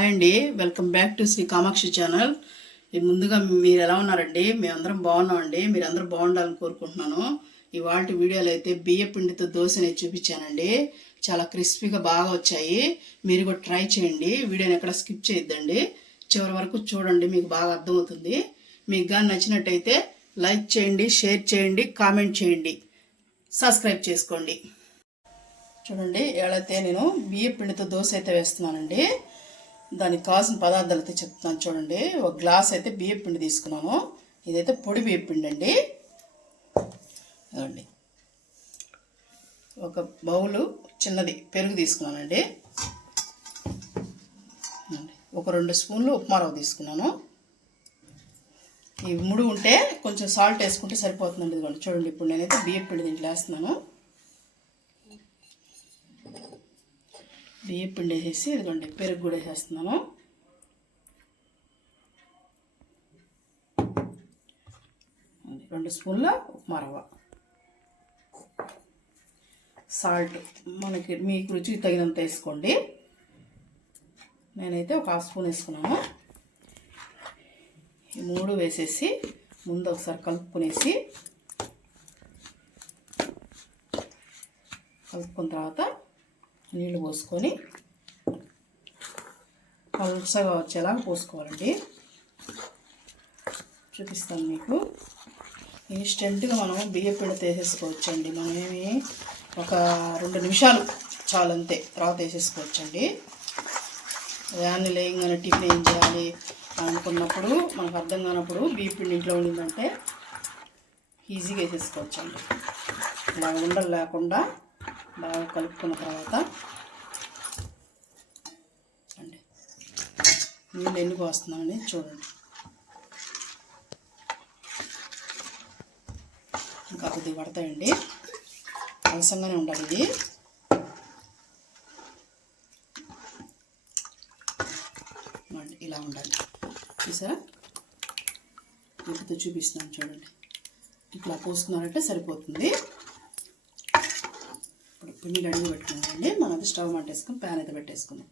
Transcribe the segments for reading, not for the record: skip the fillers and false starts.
Hi అండి, welcome back to Shri Kamakshi channel. ముందుగా మీరు ఎలా ఉన్నారండి? మేమందరం బాగున్నామండి. మీరందరూ బాగుండాలని కోరుకుంటున్నాను. ఇవాళ వీడియోలో అయితే బియ్య పిండితో దోశ అనేది చూపించానండి. చాలా క్రిస్పీగా బాగా వచ్చాయి. మీరు కూడా ట్రై చేయండి. వీడియోని ఎక్కడ స్కిప్ చేయొద్దండి, చివరి వరకు చూడండి, మీకు బాగా అర్థమవుతుంది. మీకు కానీ నచ్చినట్టయితే లైక్ చేయండి, షేర్ చేయండి, కామెంట్ చేయండి, సబ్స్క్రైబ్ చేసుకోండి. చూడండి, ఎలాగైతే నేను బియ్య పిండితో దోశ అయితే వేస్తున్నానండి. దానికి కావాల్సిన పదార్థాలు అయితే చెప్తున్నాను చూడండి. ఒక గ్లాస్ అయితే బియ్య పిండి తీసుకున్నాను. ఇదైతే పొడి బియ్య పిండి అండి. ఇదండి ఒక బౌలు చిన్నది పెరుగు తీసుకున్నానండి. ఒక 2 స్పూన్లు ఉప్మా రవ్వ తీసుకున్నాను. ఈ 3 ఉంటే కొంచెం సాల్ట్ వేసుకుంటే సరిపోతుందండి. ఇదిగోండి చూడండి, ఇప్పుడు నేనైతే బియ్య పిండి దీంట్లో వేస్తున్నాను. బియ్య పిండి వేసేసి ఇదిగోండి పెరుగు కూడా వేసేస్తున్నాను. రెండు స్పూన్ల ఉప్మా రవ్వ, సాల్ట్ మనకి మీకు రుచికి తగినంత వేసుకోండి. నేనైతే ఒక 1/2 స్పూన్ వేసుకున్నాను. ఈ 3 వేసేసి ముందు ఒకసారి కలుపుకున్న తర్వాత నీళ్ళు పోసుకొని పలుచగా వచ్చేలాగా పోసుకోవాలండి. చూపిస్తాను మీకు. ఇన్స్టెంట్గా మనం బియ్య పిండి వేసేసుకోవచ్చండి. మనమేమి ఒక 2 నిమిషాలు చాలు, అంతే. తర్వాత వేసేసుకోవచ్చండి. దాన్ని లేయంగానే టిఫిన్ ఏం చేయాలి అనుకున్నప్పుడు, మనకు అర్థం కానప్పుడు బియ్య పిండి ఇంట్లో ఉండిందంటే ఈజీగా వేసేసుకోవచ్చండి. ఇలా ఉండలు లేకుండా బాగా కలుపుకున్న తర్వాత అండి నీళ్ళు ఎన్ని పోస్తున్నామని చూడండి. ఇంకా కొద్దిగా పడతాయండి, అవసరంగానే ఉండాలి ఇది. ఇలా ఉండాలి, చూసారా? ఇప్పుడు చూపిస్తున్నాను చూడండి. ఇట్లా పోసుకున్నారంటే సరిపోతుంది. ఇప్పుడు పిండి అడిగి పెట్టుకున్నామండి. మనం అది స్టవ్ మంటేసుకుని ప్యాన్ అయితే పెట్టేసుకుందాం.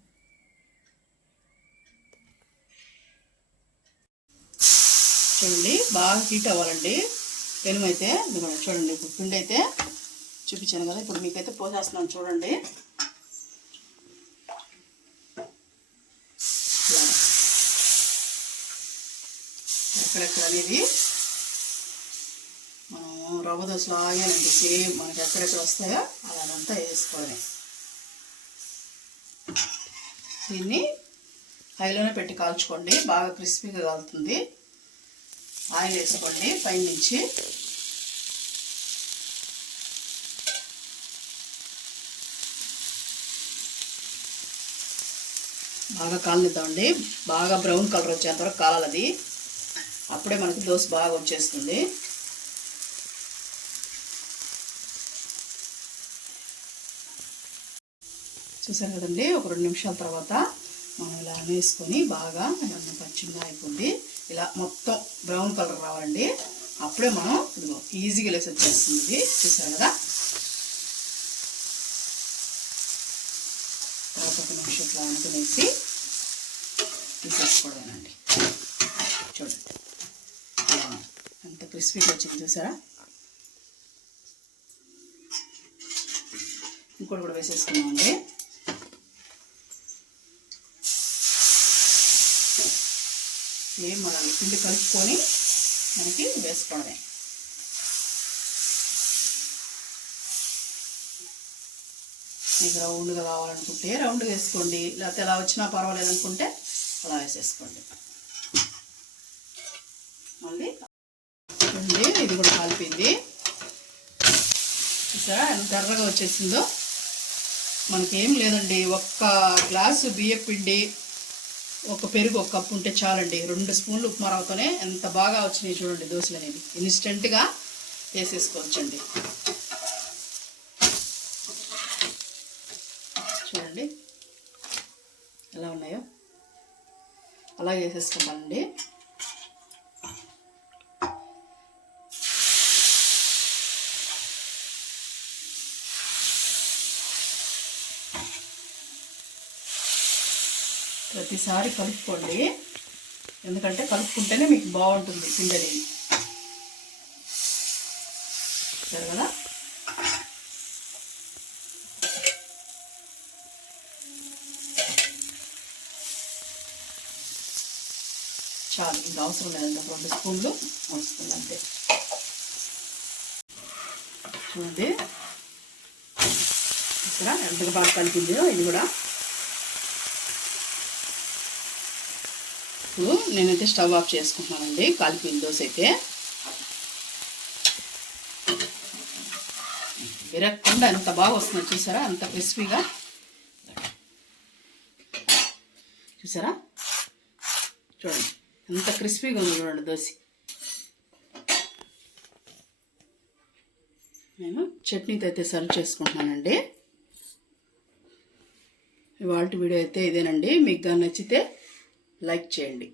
చూడండి, బాగా హీట్ అవ్వాలండి పెనుగు అయితే. చూడండి, ఇప్పుడు పిండి అయితే చూపించాను కదా, ఇప్పుడు మీకైతే పోసేస్తున్నాను చూడండి. ఎక్కడెక్కడ అనేది మనం రవ్వ దోశలు ఆగానండి. సేమ్ మనకి ఎక్కడెక్కడ వస్తాయో అలాగంతా వేసుకోవాలి. దీన్ని హైలోనే పెట్టి కాల్చుకోండి, బాగా క్రిస్పీగా కాలుతుంది. ఆయిల్ వేసుకోండి పైనుంచి. బాగా కాలనిద్దామండి. బాగా బ్రౌన్ కలర్ వచ్చేంత వరకు కాలాలి అది. అప్పుడే మనకి దోశ బాగా వచ్చేస్తుంది. చూసారు కదండి, ఒక 2 నిమిషాల తర్వాత మనం ఇలా వేసుకొని బాగా ఇవన్నీ పచ్చిగా అయిపోయింది. ఇలా మొత్తం బ్రౌన్ కలర్ రావాలండి. అప్పుడే మనం ఇదిగో ఈజీగా లేసి వచ్చేస్తుంది. చూసారు కదా, తర్వాత 1 నిమిషం ఇట్లా అనుకునేసి తీసేసుకోవడమేనండి. చూడండి ఎంత క్రిస్పీగా వచ్చింది, చూసారా? ఇంకోటి కూడా వేసేసుకున్నామండి. ఏం మనం పిండి కలుపుకొని మనకి వేసుకోవడమే. మీకు రౌండ్గా కావాలనుకుంటే రౌండ్గా వేసుకోండి, లేకపోతే ఎలా వచ్చినా పర్వాలేదు అనుకుంటే అలా వేసేసుకోండి. మళ్ళీ ఇది కూడా కాలిపోయింది. చూసారా ఎంత ఎర్రగా వచ్చేసిందో. మనకేం లేదండి, 1 గ్లాసు బియ్య పిండి, ఒక పెరుగు 1 కప్పు ఉంటే చాలండి. 2 స్పూన్లు ఉప్మా రవ్వతోనే ఎంత బాగా వచ్చినాయి చూడండి దోశలు అనేవి. ఇన్స్టెంట్గా వేసేసుకోవచ్చండి. చూడండి ఎలా ఉన్నాయో, అలా వేసేసుకోవాలండి. ప్రతిసారి కలుపుకోండి, ఎందుకంటే కలుపుకుంటేనే మీకు బాగుంటుంది పిండి అనేది. సరే కదా. చాలు, ఇంకా అవసరం లేదండి, 2 స్పూన్లు వస్తుంది అంతే. చూడండి ఇక్కడ ఎంత బాగా కలిపిందో ఇది కూడా. ఇప్పుడు నేనైతే స్టవ్ ఆఫ్ చేసుకుంటున్నానండి. కాలిపోయిన దోశ అయితే విరగకుండా ఎంత బాగా వస్తుందో చూసారా, అంత క్రిస్పీగా. చూసారా, చూడండి ఎంత క్రిస్పీగా ఉంది చూడండి దోశ. నేను చట్నీతో అయితే సర్వ్ చేసుకుంటున్నానండి. ఇవాళ వీడియో అయితే ఇదేనండి. మీకు కానీ నచ్చితే లైక్ చేయండి.